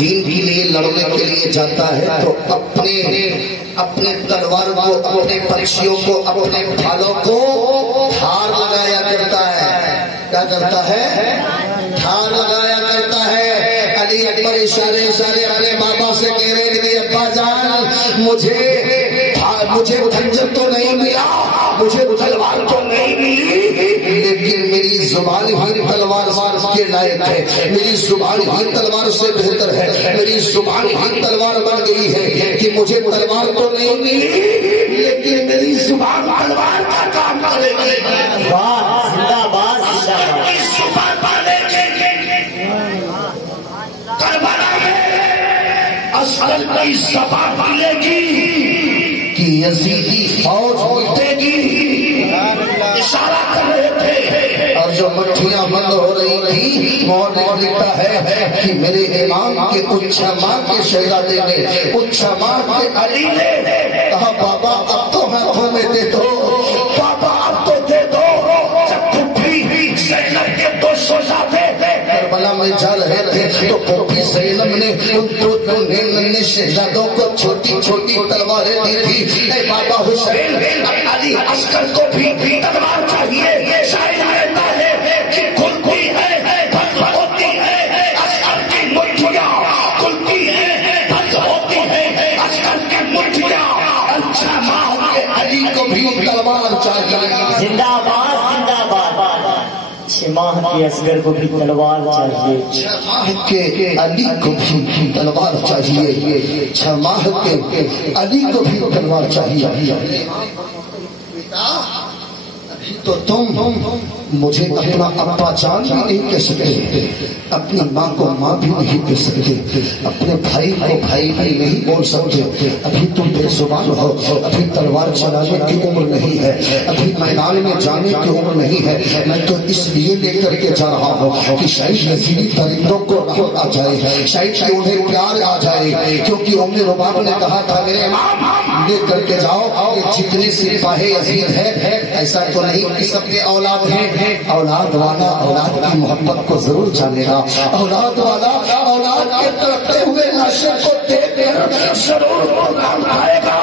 دین کے لیے لڑنے کے لیے جاتا ہے تو اپنے تلوار کو، اپنے پنچھیوں کو، اپنے بھالوں کو دھار لگایا کرتا ہے. کیا کرتا ہے؟ دھار لگایا کرتا ہے. علی اکبر اشارے اپنے بابا سے کہہ رہے کہ ابا جان مجھے خنجر تو نہیں ملا، مجھے تلوار تو نہیں ملی، لیکن میری زبان ہی تلوار کے لائق ہے، میری زبان ہی تلوار سے بہتر ہے، میری زبان ہی تلوار بن گئی ہے کہ مجھے تلوار تو نہیں ملی لیکن میری زبان تلوار کا کام کرے گی. زندہ باد کربلا میں اصل کی زبان ملے گی کہ یزیدی فوج مٹے گی. اشارہ کر رہے تھے اور جو مٹھیاں بند ہو رہی تھی مولانا لکھتا ہے کہ میرے امام کے اچھا ماں کے شہزادے نے، اچھا ماں کے علی نے کہا بابا اب تو ہاتھوں میں دے دو، بابا اب تو دے دو. جب پھوپھی زینب کے دو شہزادے کربلا میں جا رہے تھے تو پھوپھی زینب نے ان دو ننھے شہزادوں کو چھوٹی چھوٹی تلواریں دی تھی. اے بابا حسین علی عسکر کو بھی تلوار چاہیے. شاید کہتا ہے کہ کھلتی ہے بند ہوتی ہے عسکر کی مٹھیاں، کھلتی ہے بند ہوتی ہے عسکر کی مٹھیاں. اچھا ماں کے علی کو بھی تلوار چاہیے. زندہ باد زندہ باد. ماہ کے اصغر کو بھی تلوار چاہیے، ماہ کے علی کو بھی تلوار چاہیے، چھ ماہ کے علی کو بھی تلوار چاہیے. تو تم مجھے اپنا ابا جان بھی نہیں کہہ سکتے، اپنی ماں کو ماں بھی نہیں کہہ سکتے، اپنے بھائی کو بھائی بھی نہیں بول سکتے. ابھی تم بے زبان ہو، ابھی تلوار چلانے کی عمر نہیں ہے، ابھی میدان میں جانے کی عمر نہیں ہے. میں تو اس لیے لے کر کے جا رہا ہوں کہ شاید نزیلی پرندوں کو رحمت آ جائے، شاید کہ انہیں پیار آ جائے. کیونکہ ام رباب نے کہا تھا میرے امام لے کر کے جاؤ کہ جتنے سپاہ یزید ہے ایسا تو نہیں کہ سب کے اولاد ہیں. اولاد والا اولاد کی محبت کو ضرور جانے گا، اولاد والا اولاد کے تڑپتے ہوئے لاشوں کو دیکھ کر ضرور پروگرام آئے گا.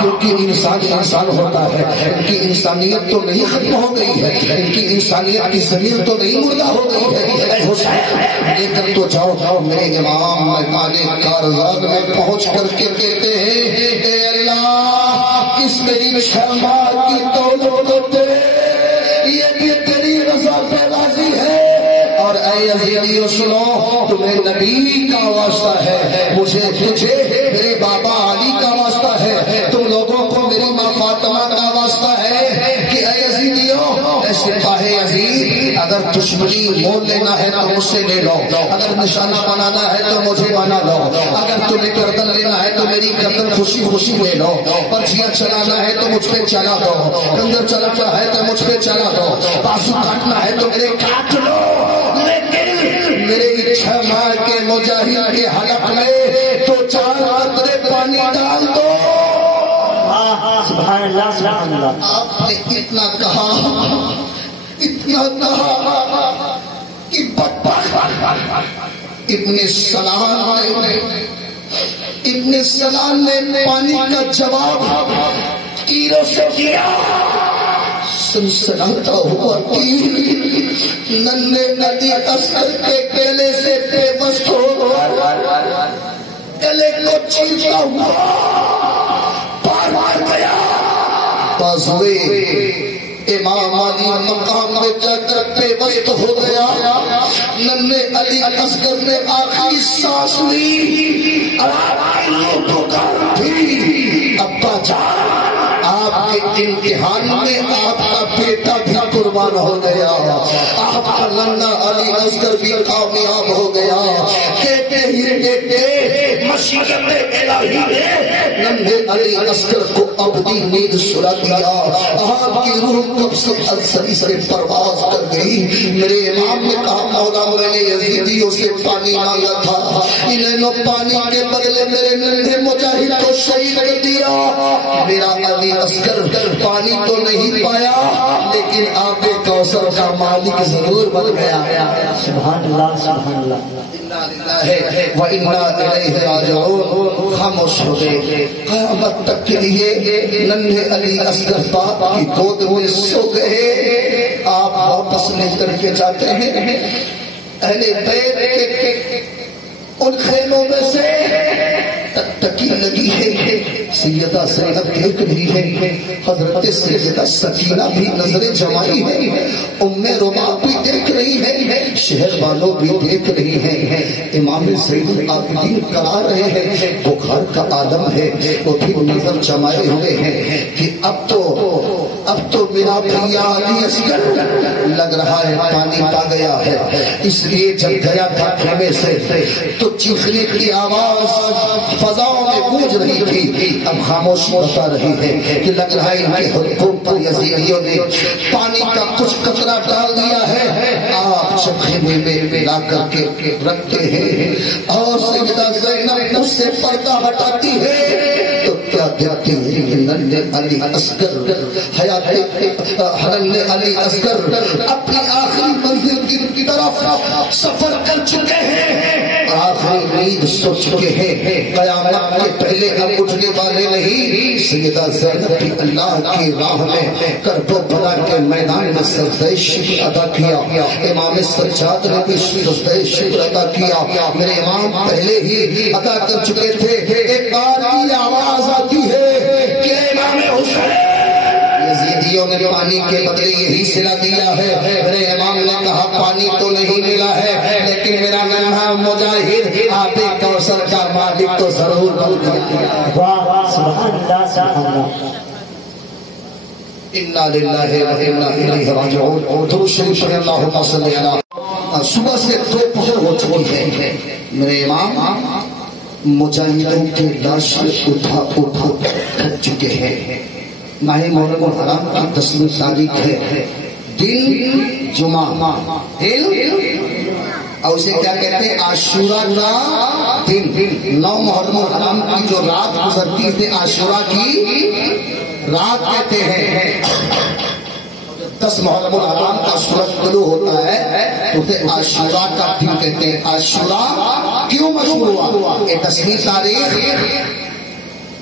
کیونکہ انسان ہوتا ہے، ان کی انسانیت تو نہیں ختم ہو گئی ہے، ان کی انسانیت کی زمین تو نہیں مردہ ہو گئی ہے. اے حسین لے کر تو جاؤ. میرے امام میدان کارزاد میں پہنچ کر کے کہتے ہیں اے اللہ اس میری شرما کی دولت کو دے، یہ بھی تیری رضا پہ راضی ہے. اور اے یزیدیو سنو، تمہیں نبی کا واسطہ ہے، مجھے تجھے میرے بابا علی کا واسطہ ہے، تم لوگوں کو میری ماں فاطمہ کا واسطہ ہے کہ اے یزیدیو، اے سپاہ یزید، اگر دشمنی مول لینا ہے تو مجھ سے لے لو، اگر نشانہ بنانا ہے تو مجھے بنا لو، اگر تمہیں گردن لینا ہے تو میری گردن خوشی خوشی لے لو، پرچیاں چلانا ہے تو مجھ پہ چلا دو، کنجر چلانا ہے تو مجھ پہ چلا دو، بازو کاٹنا ہے تو میرے کاٹ لو. لیکن میرے اچھا ماں کے مجاہد کے حلق میں تو 4 قطرے پانی ڈال دو. سبحان اللہ سبحان اللہ. آپ نے اتنا کہا کہ ابن سلام نے پانی کا جواب تیروں سے دیا. سنسناتا ہوا تیر ننھے علی عسکر کے گلے سے بے بس ہو گلے کو چھیلتا ہوا پار گیا. بازوئے امام علی مقام میں جا کر بے بس ہو گیا. ننھے علی عسکر نے آخری سانس لی، پکار تھی ابا جان آپ کے امتحان میں آپ کا بیٹا بھی قربان ہو گیا، آپ کا ننھا علی عسکر بھی کامیاب ہو گیا. کہتے ہی کہتے مشیت الہی نے ننھے علی عسکر کو ابدی نیند سلا دیا. آپ کی روح کب سے السری سے پرواز کر گئی. میرے امام نے کہا مولا میں نے یزیدیوں سے پانی مانگا تھا، انہوں نے پانی کے بدلے میرے ننھے مجاہد کو شہید کر دیا. میرا علی عسکر پانی تو نہیں پایا لیکن آب کوثر کا مالک ضرور بن گیا. سبحان اللہ سبحان اللہ. وَإِنَّا إِلَيْهِ راجعون. خاموش ہو گئے. قیامت تک کے لیے ننھے علی اصغر پاک کی گود میں سو گئے. آپ واپس لے کر کے جاتے ہیں. اہل بیت کے ان خیموں میں سے تکی لگی ہے. سیدہ زینب دیکھ رہی ہے. حضرت سیدہ سکینہ بھی نظر جمائی ہے. ام ربا بھی دیکھ رہی ہے. شہر والوں بھی دیکھ رہی ہے. امام زین العابدین کرا رہے ہیں. بخار کا عالم ہے. وہ بھی نظر جمائے ہوئے ہیں کہ اب تو میرا بھیا علی اصغر لگ رہا ہے پانی پا گیا ہے. اس لیے جب گیا تھا خیمے سے تو چیخنے کی آواز فضاؤں میں گونج رہی تھی. اب خاموشی بتا رہی ہے کہ لگ رہا ہے ان کے حکم پر یزیدیوں نے پانی کا کچھ قطرہ ڈال دیا ہے. آپ جب خیمے میں لا کر کے رکھتے ہیں اور سیدہ زینب اس سے پردہ ہٹاتی ہے تو کیا دیکھتے ہیں کہ ننھے علی اصغر ننھے علی اصغر اپنی آخری منزل کی طرف سفر کر چکے ہیں. آخری نیند سو چکے ہیں. قیامت کے پہلے اب اٹھنے والے نہیں. سیدہ زینب بھی اللہ کی راہ میں کربلا کے میدان میں سجدہ شکر ادا کیا. امام سجاد نے بھی سجدہ شکر ادا کیا. میرے امام پہلے ہی ادا کر چکے تھے. ایک بار کی آواز آتی ہے کہ امام حسین یزیدیوں نے پانی کے بدلے یہی صلہ دیا ہے. میرے امام نے کہا پانی تو نہیں ملا ہے لیکن میرا ننھا مجاہد آب کوثر کا مالک تو ضرور بن گیا. سبحان اللہ سبحان اللہ. انا للہ و انا الیہ راجعون. درود شریف پڑھیں اللہم صلی علی. صبح سے دوپہر ہو چکی ہے. میرے امام مجاہدوں کے لاش اٹھا تھک چکے ہیں. ماہ محرم الحرام کی 10ویں تاریخ ہے. دن جمعہ اور اسے کیا کہتے ہیں عاشوراء کا دن. 9 محرم الحرام کی جو رات گزرتی ہے عاشوراء کی رات کہتے ہیں. 10 محرم الحرام کا سورج طلوع ہوتا ہے اسے عاشوراء کا دن کہتے ہیں. عاشوراء کیوں مشہور ہوا؟ یہ 10ویں تاریخ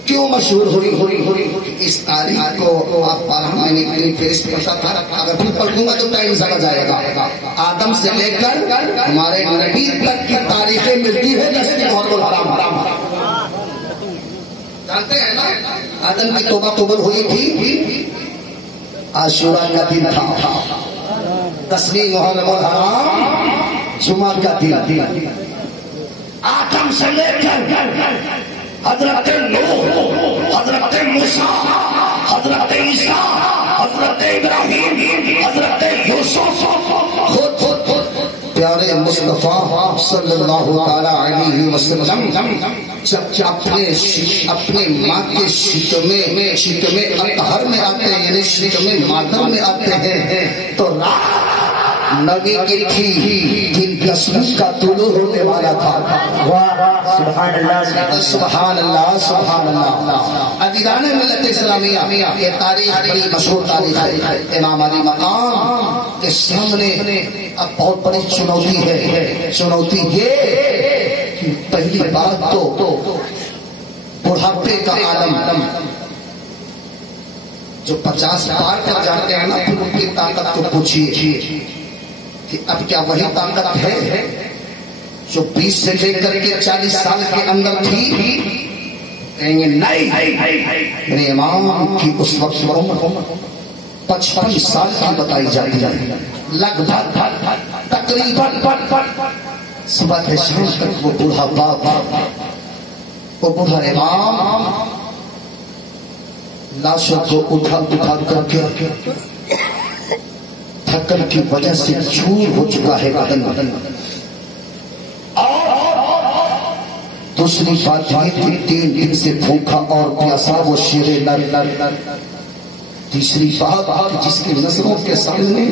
کیوں مشہور ہوئی؟ اس تاریخ کو آپ 12 مہینے کے لیے فہرست پڑھتا تھا. اگر پھر پڑھ دوں گا تو ٹائم سمجھ آئے گا. آدم سے لے کر ہمارے نبی تک کی تاریخیں ملتی ہے 10 محرم الحرام. جانتے ہیں نا آدم کی توبہ قبول ہوئی تھی عاشوراء کا دن تھا. 10ویں محرم الحرام جمعہ کا دن. آدم سے لے کر حضرت نوح، حضرت موسیٰ، حضرت عیسیٰ، حضرت ابراہیم، حضرت یوسف خود پیارے مصطفیٰ صلی اللہ علیہ وسلم جب اپنے ماں کے شکم اطہر میں آتے ہیں یعنی شکم مادر میں آتے ہیں تو نبی کی تھی دن 10 کا طلوع ہونے والا تھا. سبحان اللہ سبحان اللہ سبحان اللہ. عزیزان ملت اسلامیہ یہ تاریخ بڑی مشہور تاریخ ہے. امام علی مقام کے سامنے اب بہت بڑی چنوتی ہے. چنوتی یہ کہ پہلی بات تو بڑھاپے کا عالم جو 50 پار کر جاتے ہیں نا پھر ان کی طاقت کو پوچھیے کہ اب کیا وہی طاقت ہے جو 20 سے لے کر کے 40 سال کے اندر تھی؟ کہیں گے نہیں. میرے امام کی اس وقت عمر 55 سال کی بتائی جاتی ہے. لگ بھگ تقریباً صبح کے شام تک وہ بوڑھا باپ وہ بوڑھا امام لاشوں کو اٹھا کر کے تھکن کی وجہ سے چور ہو چکا ہے بدن. دوسری بات یہ کہ 3 دن سے بھوکا اور پیاسا وہ شیر نر. تیسری بات جس کی نظروں کے سامنے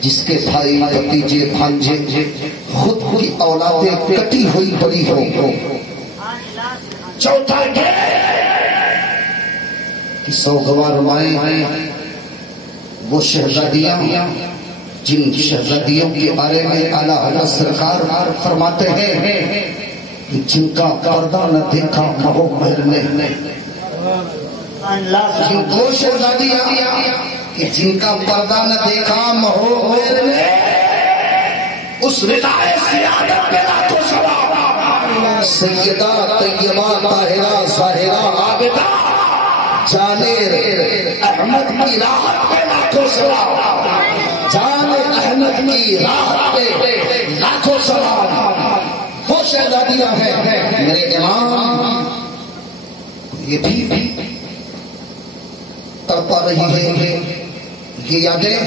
جس کے بھائی بھتیجے بھانجے خود کی اولادیں کٹی ہوئی پڑی ہو. چوتھا سوگوار مائیں وہ شہزادیاں جن شہزادیوں کے بارے میں اعلیٰ حضرت سرکار فرماتے ہیں جن کا پردہ نہ دیکھا مہو مہر نے، جن کو شہزادیاں کہ جن کا پردہ نہ دیکھا مہو مہر نے، اس ردائے سیادت پہ لاکھوں سلام، سیدہ طیبہ طاہرہ ظاہرہ عابدہ جانے احمد کی راحت پہ لاکھوں سلام، جانے احمد کی راحت پہ لاکھوں سلام۔ وہ شہزادیاں ہیں میرے امام، یہ بھی تڑپا رہی ہے یہ یادیں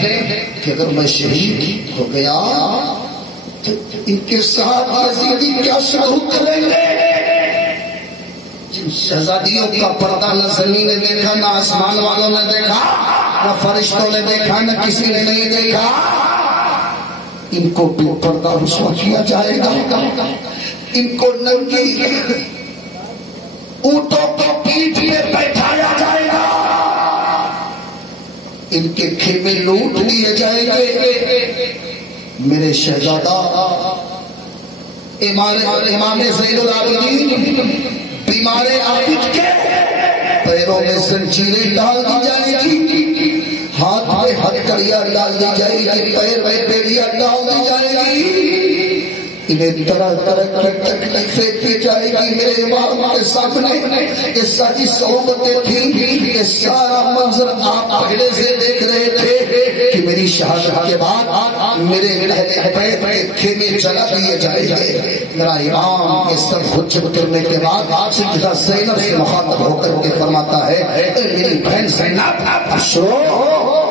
کہ اگر میں شہید ہو گیا تو ان کے ساتھ یزیدی کیا سلوک کریں گے؟ جن شہزادیوں کا پردہ نہ زمین نے دیکھا، نہ آسمان والوں نے دیکھا، نہ فرشتوں نے دیکھا، نہ کسی نے نہیں دیکھا، ان کو بے پردہ رسوا کیا جائے گا، ان کو ننگی اونٹوں کو پیٹھ میں بیٹھایا جائے گا، ان کے خیمے لوٹ لیے جائیں گے۔ میرے شہزادہ امام زین العابدین بیمار عابد کے پیروں میں زنجیریں ڈال دی جائیں گی، ہاتھ میں ہتھکڑیاں ڈال دی جائے گی، پیر میں بیڑیاں ڈال دی جائے گی، انہیں طرح طرح کی تکلیفیں دی جائے گی۔ میرے امام کے سامنے یہ ساری صحبتیں تھیں، یہ سارا منظر آپ پہلے سے دیکھ رہے تھے کہ میری شہادت کے بعد میرے اہل بیت کے خیمے جلا دیے جائیں گے۔ میرا امام یہ سب حجت کرنے کے بعد سیدہ زینب سے مخاطب ہو کر کے فرماتا ہے اے میری بہن زینب، اشرو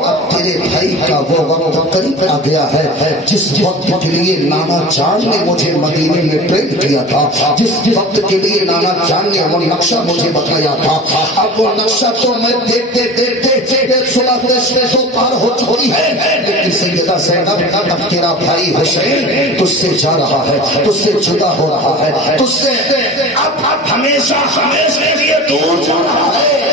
اب تیرے بھائی کا وہ وقت قریب آ گیا ہے جس وقت کے لیے نانا جان نے مجھے مدینے میں ٹرین کیا تھا، جس وقت کے لیے نانا جان نے وہ نقشہ مجھے بتایا تھا، اب وہ نقشہ تو میں دیکھتے دیکھتے صبح تو پار ہو چکی ہے، لیکن سیدہ زینب اب تیرا بھائی حسین تجھ سے جا رہا ہے، تجھ سے جدا ہو رہا ہے، تجھ سے اب ہمیشہ ہمیشہ لیے دور جا رہا ہے،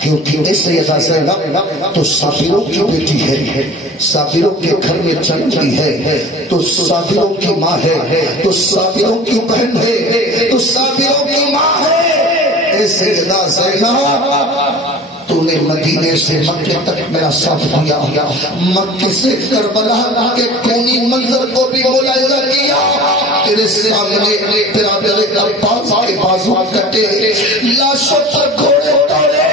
کیونکہ سیدہ زینب تو صابروں کی بیٹی ہے، صابروں کے گھر میں جنتی ہے، تو صابروں کی ماں ہے، تو صابروں کی بہن ہے، تو صابروں کی ماں ہے۔ اے سیدہ زینب تو نے مدینے سے مکے تک میرا ساتھ دیا، مکے سے کربلا کے کونی منظر کو بھی ملاحظہ کیا، تیرے سامنے تیرا میرے عباس کے بازو کٹے، لاشوں پر گھوڑے اتارے،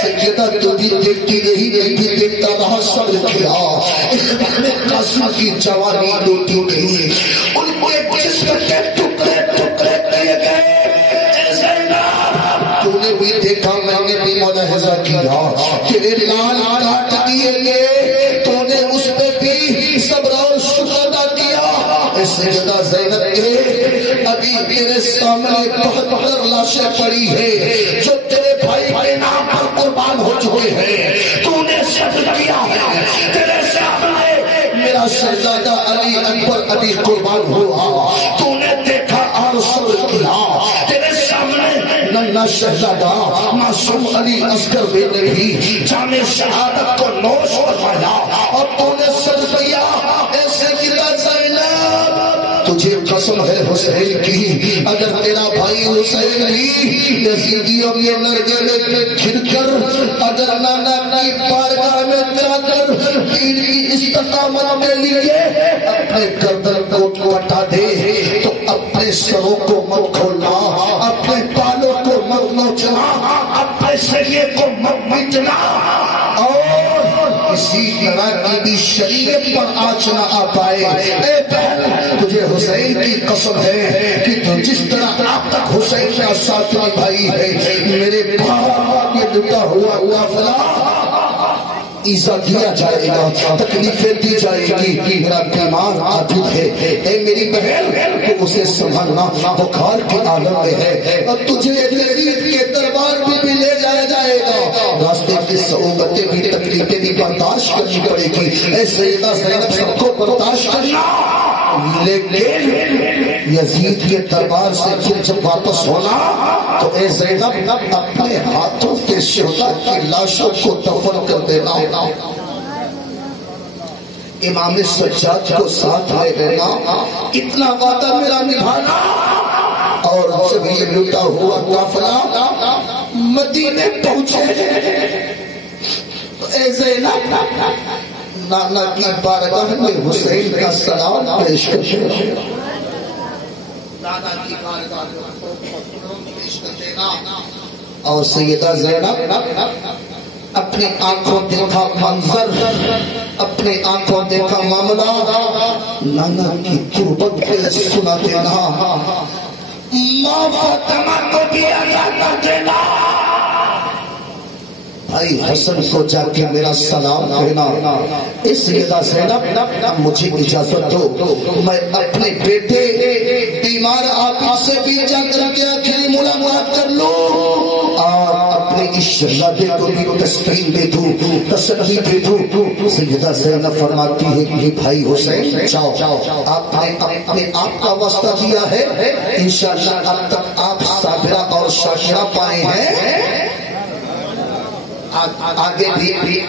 سیدہ تو بھی دیکھتی رہی، میں بھی دیکھتا رہا، صبر کیا، اخبار قاسم کی جوانی لوٹی گئی، ان کے جسم کے ٹکڑے ٹکڑے کیے گئے۔ تو نے بھی دیکھا، میں نے بھی ملاحظہ کیا، تیرے لال کاٹ دیے گئے، تو نے اس پہ بھی صبر اور شکر ادا کیا۔ سیدہ زینب کے ابھی تیرے سامنے 72 لاشیں پڑی ہے جو تیرے بھائی کے نام پر قربان ہو چکے ہیں، تو نے صبر کیا ہے، تیرے سامنے میرا شہزادہ علی اکبر ابھی قربان ہوا، تو نے دیکھا اور صبر کیا، تیرے سامنے ننا شہزادہ معصوم علی اصغر نے بھی جام شہادت کو نوش فرمایا، اور تو نے صبر کیا۔ ایسے سیدہ زینب تجھے قسم ہے حسین کی، اگر تیرا بھائی حسین بھی یزیدیوں کے نرگلے میں کھل کر اگر نانا کی بارگاہ میں جا کر دین کی استقامت کے لیے اپنے گردن کو کٹا دے تو اپنے سروں کو مت کھولنا، اپنے بالوں کو مت نوچنا، اپنے سریے کو مت مٹنا، اور کسی طرح کی بھی شریعت پر آنچ نہ آ پائے۔ اے بہن تجھے حسین کی قسم ہے کہ تو جس طرح آپ تک حسین کا ساتھ نبھائی ہے، میرے باپ یہ لٹا ہوا فلا ایزا دیا جائے گا، تکلیفیں دی جائے گی، میرا بیمار عابد ہے، اے میری بہن تو اسے سنبھالنا، بخار کے عالم میں ہے، اور تجھے یزید کے دربار بھی لے جایا جائے گا، راستے کی صعوبتیں بھی تکلیفیں بھی برداشت کرنی پڑے گی، اے سیدہ زینب سب کو برداشت کرنا، لیکن یزید کے دربار سے پھر جب واپس ہونا تو اے زینب اپنے ہاتھوں کے شہداء کی لاشوں کو دفن کر دینا، امام سجاد کو ساتھ لے لینا، اتنا وعدہ میرا نبھانا۔ اور جب یہ لٹا ہوا قافلہ مدینے پہنچے تو اے زینب نانا کی بارگاہ میں حسین کا سلام پیش کرتے، نانا کی بارگاہ میں پیش کرتے نا۔ اور سیدہ زینب اپنے آنکھوں دیکھا منظر، اپنے آنکھوں دیکھا معاملہ، نانا کی قربت پہ سنا دینا، ماں فاطمہ کو بھی عطا کر دینا، بھائی حسن کو جا کے میرا سلام کہنا۔ اس سیدہ زینب مجھے اجازت دو، میں اپنے بیٹے بیمار آقا سے بھی جا کر کے آخری ملاقات کر لوں اور اپنے اس شہزادے کو بھی تسکین دے دوں، تسلی دے دوں۔ سیدہ زینب فرماتی ہے کہ بھائی حسین جاؤ، آپ نے اپنے آپ کا واسطہ دیا ہے، انشاءاللہ اب تک آپ صابرہ اور شاکرہ پائے ہیں، آگے بھی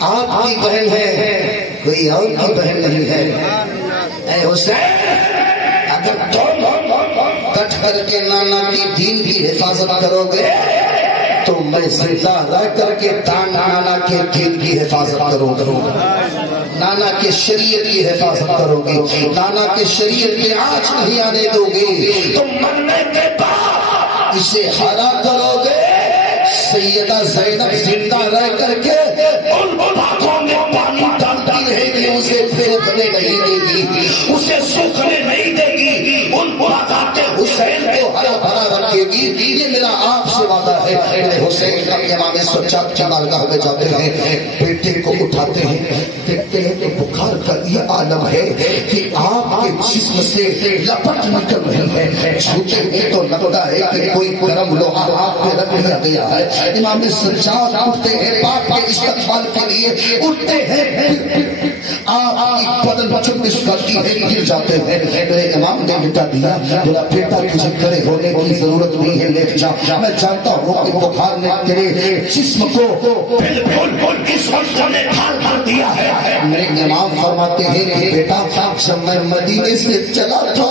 آپ کی بہن ہے، کوئی اور کی بہن نہیں ہے۔ اے حسین اگر تم کٹ کر کے نانا کی دین کی حفاظت کرو گے تو میں زندہ رہ کر کے نانا کے دین کی حفاظت کروں گا، نانا کے شریعت کی حفاظت کرو گی، نانا کے شریعت کی آنچ نہیں آنے دو گی، تم مرنے کے بعد اسے ہرا کرو گے۔ سیدہ زینب زندہ رہ کر کے ان آنکھوں میں پانی ڈالتی رہے گی، اسے سوکھنے نہیں دے گی، اسے سوکھنے نہیں دے گی، ان ملاقات حسین کو ہرا بھرا رکھے گی۔ یہ میرا آپ سے وعدہ ہے۔ میرے حسین کا امام سجاد کی بارگاہ میں جاتے ہیں، بیٹے کو اٹھاتے ہیں، دیکھتے ہیں کہ بخار کا یہ عالم ہے کہ آپ کے جسم سے لپٹ نکل رہی ہے، چھوٹے ہیں تو لگتا ہے کہ کوئی گرم لوہا آپ پہ رکھ لیا گیا ہے۔ امام سجاد اٹھتے ہیں، باپ کے استقبال کے لیے اٹھتے ہیں، آپ کی بدن چمس کرتی ہے، گر جاتے ہیں۔ میرے امام نے مٹا دیا، میرا بیٹا تجھے کھڑے ہونے کی ضرورت نہیں ہے، لیٹ جا، میں جانتا ہوں کہ بخار نے تیرے جسم کو بالکل اس وقت نے ڈھال کر دیا ہے۔ میرے امام فرماتے ہیں کہ بیٹا جب میں مدینے سے چلا تھا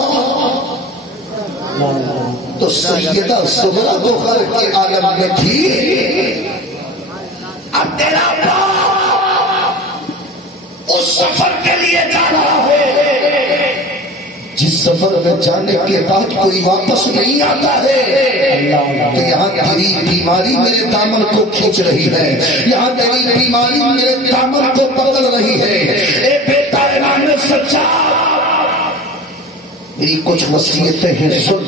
تو سیدہ سہرا بخار کے عالم میں تھی، اب تیرا باپ اس سفر کے لیے جا رہا ہے جس سفر میں جانے کے بعد کوئی واپس نہیں آتا ہے، کہ یہاں تیری بیماری میرے دامن کو کھینچ رہی ہے، یہاں تیری بیماری میرے دامن کو پکڑ رہی ہے۔ اے بیٹا امام سجاد میری کچھ وصیتیں ہیں، سن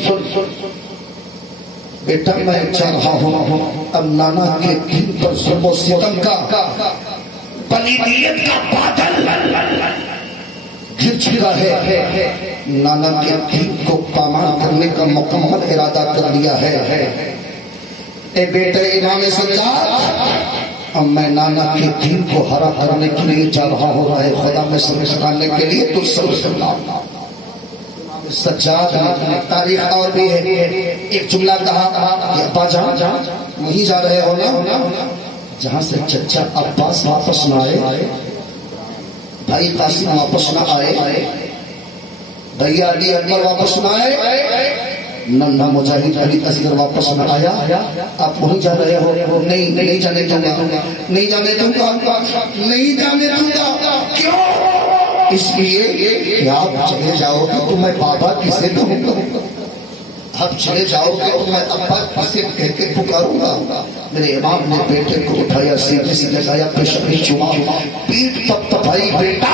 بیٹا، میں چاہ رہا ہوں اب نانا کے دین پر ظلم و ستم کا پلیدیت کا بادل گر چکا ہے، نانا کے دین کو پامان کرنے کا مکمل ارادہ کر لیا ہے۔ اے بیٹے امام سجاد، اب میں نانا کے دین کو ہرا کرنے کے لیے جا رہا ہوں، راہ خدا میں سمجھ سکھانے کے لیے تو سب سجاد نے تاریخ اور بھی ہے، ایک جملہ کہا کہ ابا جان وہیں جا رہے ہو نا جہاں سے چچا عباس واپس نہ آئے، بھائی قاسم واپس نہ آئے، بھیا علی اکبر واپس نہ آئے، ننھا مجاہد علی اصغر واپس نہ آیا، آپ وہیں جا رہے ہو؟ نہیں جانے دوں گا، نہیں جانے دوں گا، نہیں جانے دوں گا۔ کیوں؟ اس لیے کہ آپ چلے جاؤ گے تو میں بابا کسے کہوں گا، آپ چلے جاؤ گے تو میں ابا کسے کہہ کے پکاروں گا۔ میرے امام نے بیٹے کو اٹھایا، سیدھے سے لگایا، پیشانی چوما، پیٹ تپ تپائی، بیٹا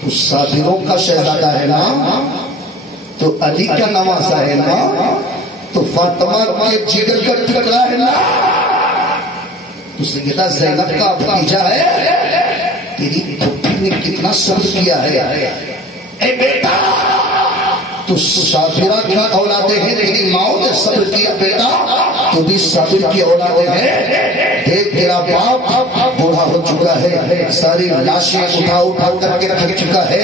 تو صابروں کا شہزادہ ہے نا، تو علی کا نواسا ہے نا، تو فاطمہ کے جگر کا ٹکڑا ہے نا، تو سیدہ زینب کا بھتیجا ہے، تیری پھپھی نے کتنا صبر کیا ہے۔ اے بیٹا تو صابرہ کی اولادیں ہیں، تیری ماں نے صبر کیا، بیٹا تو بھی صابر کی اولادیں ہیں۔ دیکھ تیرا باپ بوڑھا ہو چکا ہے، ساری لاشیں اٹھا کر کے رکھ چکا ہے،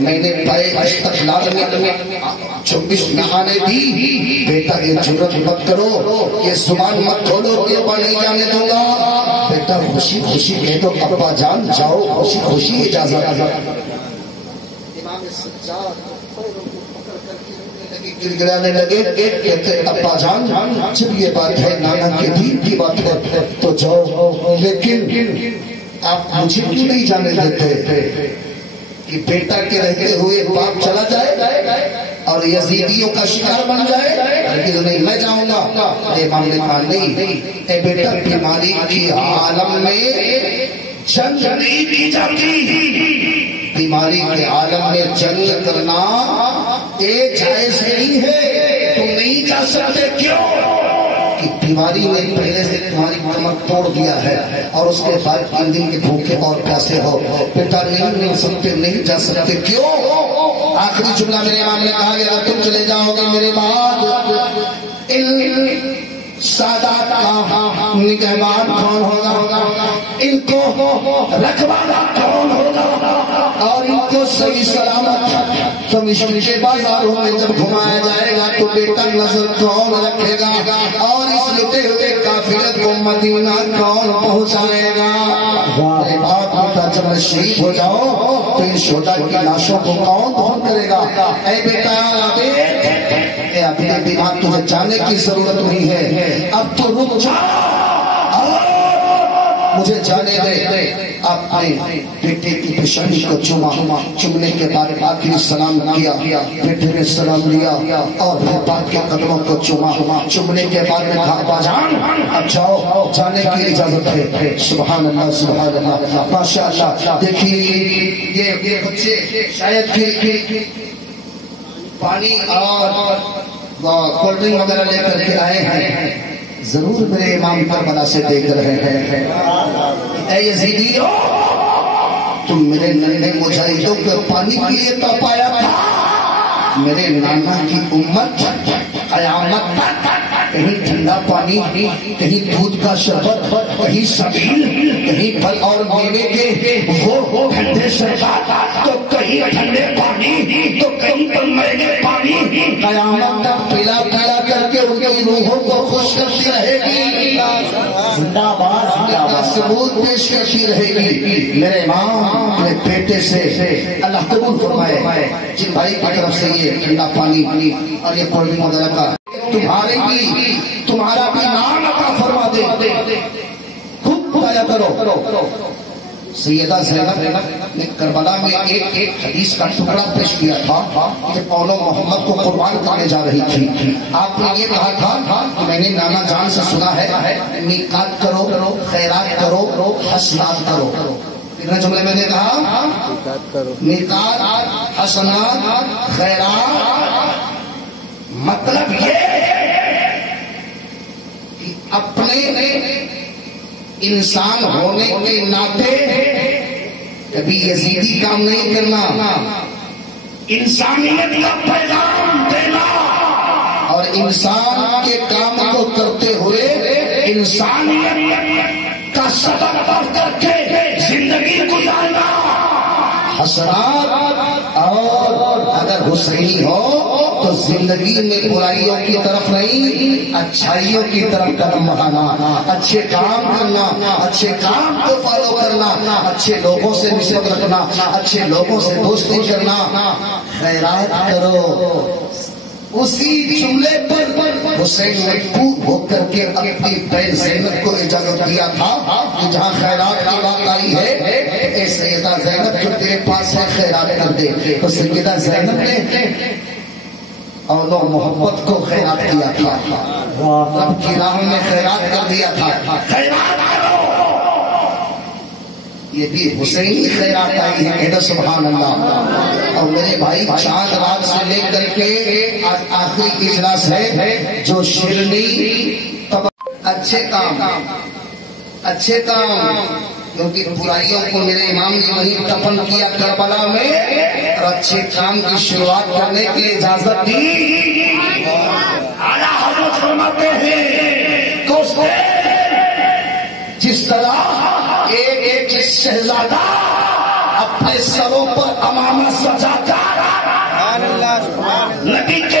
میں نے پائے استقلال میں 24 نہ آنے دی بیٹا یہ جرت مت کرو یہ زبان مت کھولو کہ ابا نہیں جانے دوں گا بیٹا خوشی خوشی کہہ دو ابا جان جاؤ خوشی خوشی اجازت امام سجاد گڑگڑانے لگے کہتے ابا جان جب یہ بات ہے نانا کے دین کی بات ہے تو جاؤ لیکن آپ مجھے کیوں نہیں جانے دیتے کہ بیٹا کے رہتے ہوئے باپ چلا جائے اور یزیدیوں کا شکار بن جائے لیکن نہیں میں جاؤں گا امام نے کہا نہیں اے بیٹا بیماری کی عالم میں جنگ نہیں کی جاتی بیماری کے عالم میں جنگ کرنا ایک جائز نہیں ہے تم نہیں جا سکتے کیوں کہ بیماری نے پہلے سے تمہاری کمر توڑ دیا ہے اور اس کے بعد 3 دن کے بھوکے اور پیاسے ہو بیٹا نہیں مل سکتے نہیں جا سکتے کیوں آخری جملہ میرے امام نے کہا کہ اگر تم چلے جاؤ گے میرے بعد سادات کا نگہبان کون ہوگا ان کو رکھوالا کون ہوگا اور ان کو صحیح سلامت تو مشکل کے بازاروں میں جب گھمایا جائے گا تو بیٹا نظر کون رکھے گا اور اس لٹے ہوئے قافلے کو مدینہ کون پہنچائے گا میرے باپ بیٹا جب شہید ہو جاؤ تو ان شہداء کی لاشوں کو کون دفن کرے گا اے بیٹا اپنے دماغ تجھے جانے کی ضرورت نہیں ہے اب تو رک جا مجھے جانے دے اپنے بیٹے کی پیشانی کو چومنے کے بعد آخری سلام کیا بیٹے نے سلام لیا اور پھر باپ کے قدموں کو چومنے کے بعد میں کہا ابا جان اب جاؤ جانے کی اجازت ہے سبحان اللہ ماشاء اللہ دیکھیے یہ بچے شاید پانی اور کولڈ ڈرنک وغیرہ لے کر کے آئے ہیں ضرور میرے امام کربلا سے دیکھ رہے ہیں اے یزیدیو تم میرے ننھے مجاہدوں کو پانی کے لیے تڑپایا تھا میرے نانا کی امت قیامت کہیں ٹھنڈا پانی کہیں دودھ کا شربت کہیں سبیل کہیں پھل اور میوے کے وہ ٹھنڈے شربت تو کہیں ٹھنڈے پانی تو کہیں مہنگے پانی قیامت تک پلا پلا کر کے ان کی روحوں کو خوش کرتی رہے گی زندہ باد ثبوت پیش کرتی رہے گی میرے امام اپنے بیٹے سے اللہ قبول فرمائے جن بھائی کی طرف سے یہ ٹھنڈا پانی اور یہ کولڈ ڈرنک وغیرہ کا تمہارا بھی نام عطا فرما دے خوب پایا کرو سیدہ زینب نے کربلا میں ایک حدیث کا ٹکڑا پیش کیا تھا کہ پولو محمد کو قربان کرنے جا رہی تھی آپ نے یہ کہا تھا کہ میں نے نانا جان سے سنا ہے نیکات کرو خیرات کرو حسنات کرو کتنے جملے میں نے کہا نیکات حسنات خیرات مطلب یہ کہ اپنے انسان ہونے کے ناطے کبھی یزیدی کام نہیں کرنا انسانیت کا پیغام دینا اور انسان کے کام کو کرتے ہوئے انسانیت کا سبب پڑھ کر کے زندگی گزارنا حسنات اور اگر حسینی ہو تو زندگی میں برائیوں کی طرف نہیں اچھائیوں کی طرف قدم بڑھانا اچھے کام کرنا اچھے کام کو فالو کرنا اچھے لوگوں سے نسبت رکھنا اچھے لوگوں سے دوستی کرنا خیرات کرو اسی جملے پر حسین نے خوب ہو کر کے اپنی بہن زینب کو اجازت دیا تھا کہ جہاں خیرات کی بات آئی ہے اے سیدہ زینب جو تیرے پاس ہے خیرات کر دے تو سیدہ زینب نے اور محبت کو خیرات کیا تھا رب کی راہ میں خیرات کر دیا تھا خیرات کرو یہ بھی حسینی خیرات آئی ہے کہنا سبحان اللہ اور میرے بھائی چاند رات سے لے کر کے آخری اجلاس ہے جو شیرنی اچھے کام کیونکہ برائیوں کو میرے امام نے وہیں دفن کیا کربلا میں اور اچھے کام کی شروعات کرنے کی اجازت دی اعلیٰ حضرت فرماتے ہیں جس طرح ایک شہزادہ اپنے سروں پر امامہ سجا کر نبی کے